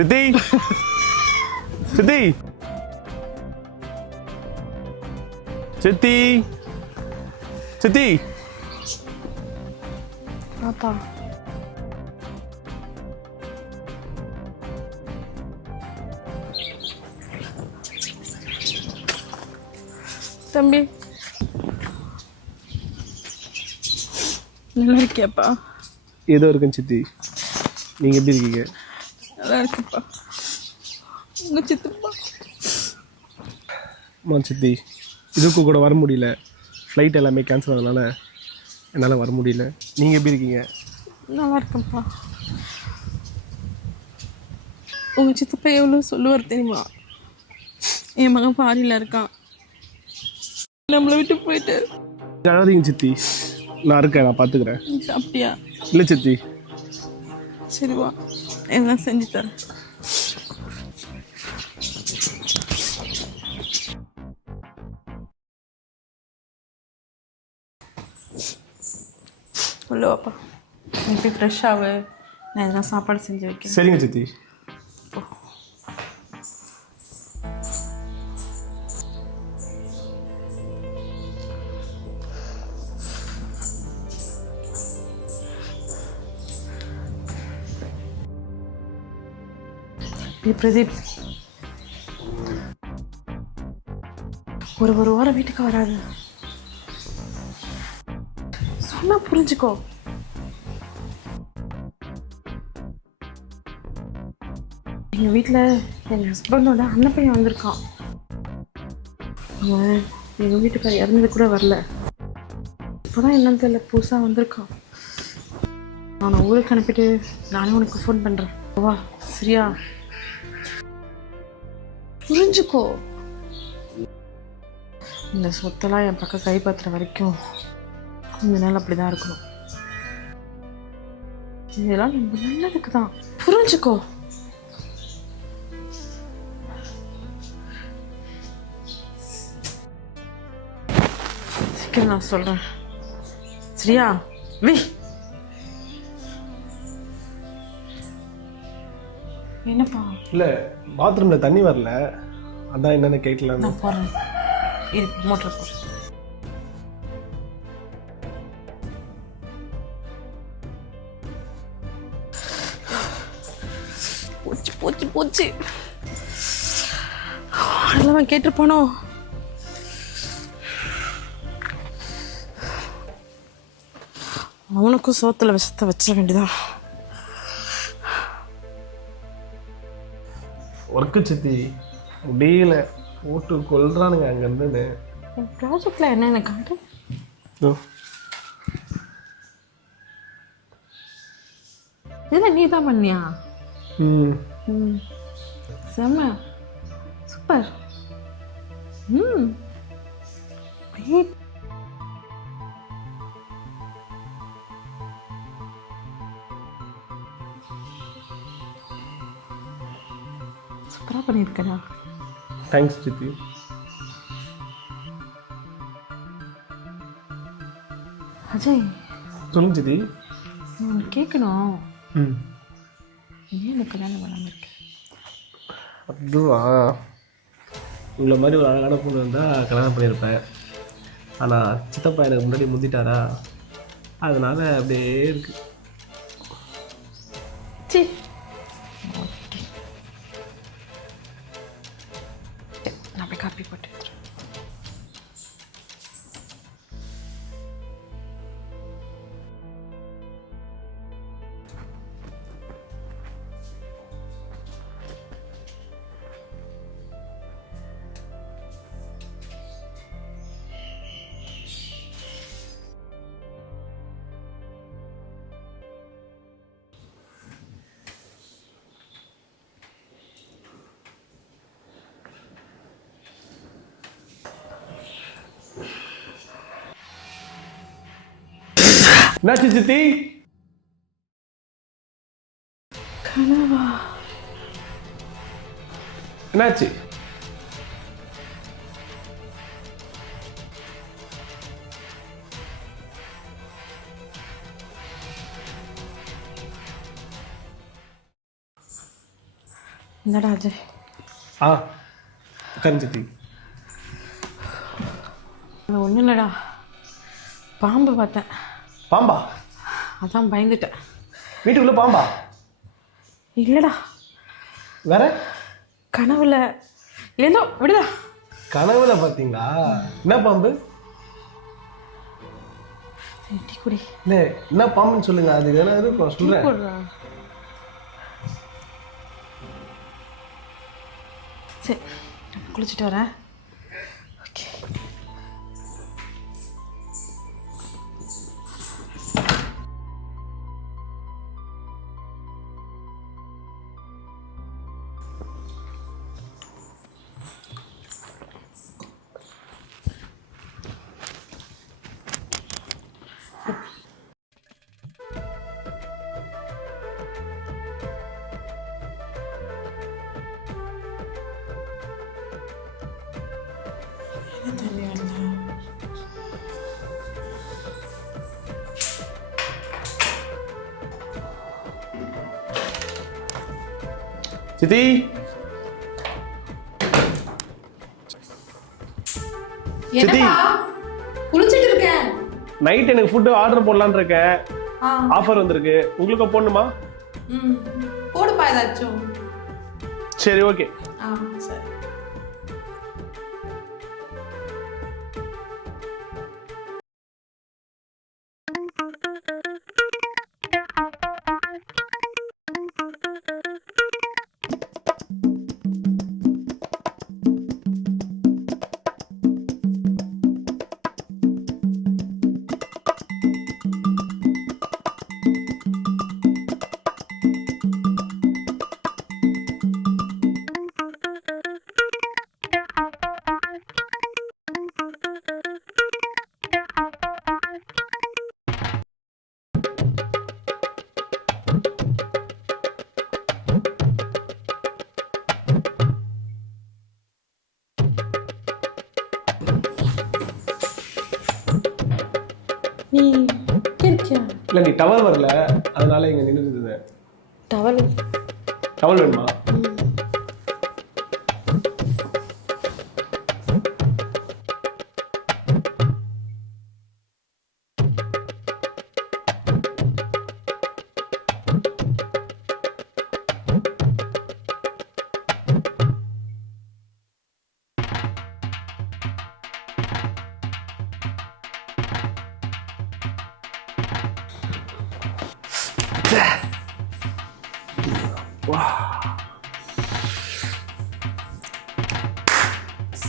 சித்தி சித்தி சித்தி சித்தி அப்பா தம்பி நல்லா இருக்கியாப்பா? ஏதோ இருக்குன்னு சித்தி. நீங்கள் எப்படி இருக்கீங்க? நல்லா இருக்குப்பா. உங்கள் சித்தப்பா சித்தி இதுக்கு கூட வர முடியல. ஃப்ளைட் எல்லாமே கேன்சல் ஆனதுனால என்னால் வர முடியல. நீங்கள் எப்படி இருக்கீங்க? நல்லா இருக்கேன்ப்பா. உங்கள் சித்தப்பா எவ்வளோ சொல்லுவார் தெரியுமா? என் மகன் ஃபாரின்ல இருக்கான், நம்மளை விட்டு போயிட்டு. அழாதீங்க சித்தி, நான் இருக்கேன், நான் பார்த்துக்கிறேன். சாப்பிட்டியா? இல்லை சித்தி. சரி வா, எல்லாம் செஞ்சு தரேன். உள்ள வாப்பா, நீ போய் ஃப்ரெஷ் ஆகு, நான் எதனா சாப்பாடு செஞ்சு வைக்கிறேன். சரிங்க சித்தி. பிரதீப் ஒரு வாரம் வீட்டுக்கு வராது, சொன்னா புரிஞ்சுக்கோ. எங்க வீட்டில் என் ஹஸ்பண்டோட அண்ணன் பையன் வந்திருக்கான். அவன் எங்க வீட்டுக்கு இறந்தது கூட வரல, இப்போதான் என்னன்னு தெரியல புதுசாக வந்திருக்கான். நான் ஊருக்கு அனுப்பிட்டு நானே உனக்கு ஃபோன் பண்ணுறேன், வா சரியா? புரிஞ்சுக்கோ. இந்த சொத்தெல்லாம் என் பக்கம் கைப்பற்றுற வரைக்கும் கொஞ்ச நாள் அப்படிதான் இருக்கணும். இதெல்லாம் நம்ம நல்லதுக்கு தான், புரிஞ்சுக்கோ. சீக்கிரம் நான் சொல்றேன், சரியா? என்னப்பா? இல்லை, பாத்ரூமில் தண்ணி வரல, அதான் என்னென்னு கேட்கலாம். நான் போகிறேன், மோட்டர் போடுறேன். போச்சு போச்சு போச்சு, அதெல்லாம் கேட்டிருப்பானோ? அவனுக்கும் சோத்துல விஷத்தை வச்சிட வேண்டியதான். ஒர்க்கு சித்தி முடியல, போட்டு கொள்றானுங்க அங்கேருந்து. ப்ராஜெக்டில் என்ன காட்டு? இதெல்லாம் நீ தான் பண்ணியா? செம்ம சூப்பர். சூப்பராக பண்ணியிருக்கடா. தேங்க்ஸ் சித்தி. அஜய், சொல்லுங்க சித்தி. நான் கேட்கணும், ஏன் எனக்கு கல்யாணம் பண்ணாமல் இருக்கு? அதுவா, உங்களை மாதிரி ஒரு அழகான பொண்ணு இருந்தால் கல்யாணம் பண்ணியிருப்பேன். ஆனால் சித்தப்பா எனக்கு முன்னாடி முந்திட்டாரா, அதனால் அப்படியே இருக்கு. சரி, நான் போய் காப்பி போட்டு என்னாச்சு சித்தி? கனவா? என்னாச்சு? என்னடா அஜய்? உட்காருங்க சித்தி. அது ஒன்றும் இல்லைடா, பாம்பு பார்த்தேன். பாம்பா? அதான் பயந்துட்டேன். வீட்டுக்குள்ளே பாம்பா? இல்லைடா, வேற கனவுல ஏதோ விடுதா. கனவுல பார்த்தீங்களா? என்ன பாம்பு? டீ குடி. இல்லை, என்ன பாம்புன்னு சொல்லுங்க. அது வேணா இருக்கும் சொல்கிறேன். சரி, குளிச்சுட்டு வரேன். ஓகே. என்ன தண்ணி வரல? சித்தி, சித்தி, குளிச்சிட்டு இருக்கேன். நைட் எனக்கு ஃபுட்டு ஆர்டர் போடலான்னு இருக்கேன். ஆஃபர் வந்திருக்கு. உங்களுக்கு போடணுமா? போடுப்பா ஏதாச்சும். சரி, ஓகே. சரி. நீ இருக்கியா? இல்லை, நீ டவல் வரல, அதனால இங்கே நின்று இருந்தேன். டவல்? டவல் வேணுமா?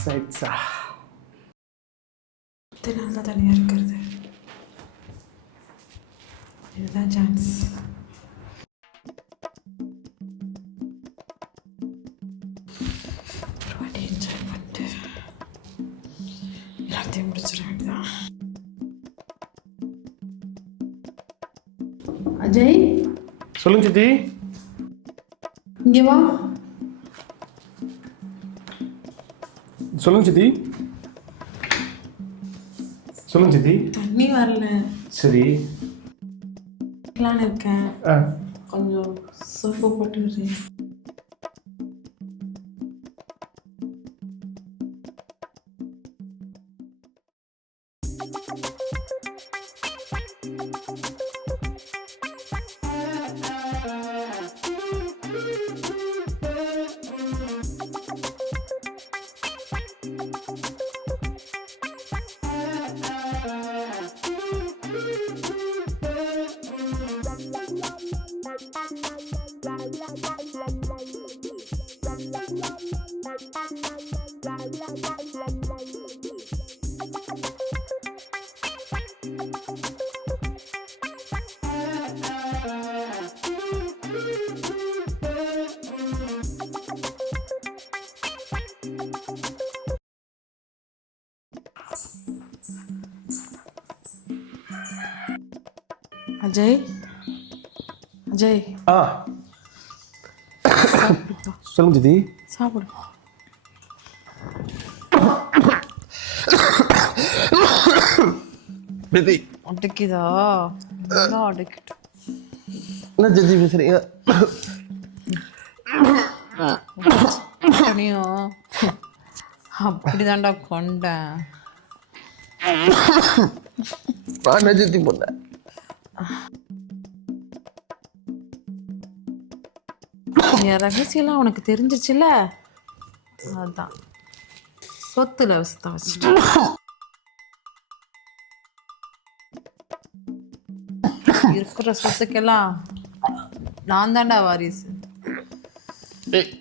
சைட்ஸா இதனால தான் தனியாக இருக்கிறது. இதுதான் சான்ஸ். ஒரு வாட்டி என்ஜாய் பண்ணிட்டு எல்லாத்தையும் முடிச்சிட வேண்டியதான். அஜய், சொல்லுங்க சித்தி. இங்கே வா. சொல்லுங்க சித்தி. சொல்லுங்க சித்தி. தண்ணி வரல. சரி, இருக்கேன். கொஞ்சம் சோப்பு போட்டு விடுறேன். அஜய், அஜய், சொல்லுங்க சித்தி. சாப்பிடு. சித்தி அடைக்குதா? அடைக்கிட்டு என்ன சித்தி பேசுறீங்க? உன்னையும் அப்படிதான்டா கொண்டேன். நான் நஜத்தி போட்டேன். என் ரகசியம்லாம் உனக்கு தெரிஞ்சிச்சுல, அதான் சொத்துல விஷத்தை வச்சுட்டு இருக்கிற சொத்துக்கெல்லாம் நான் தான்டா வாரிசு. ஏய்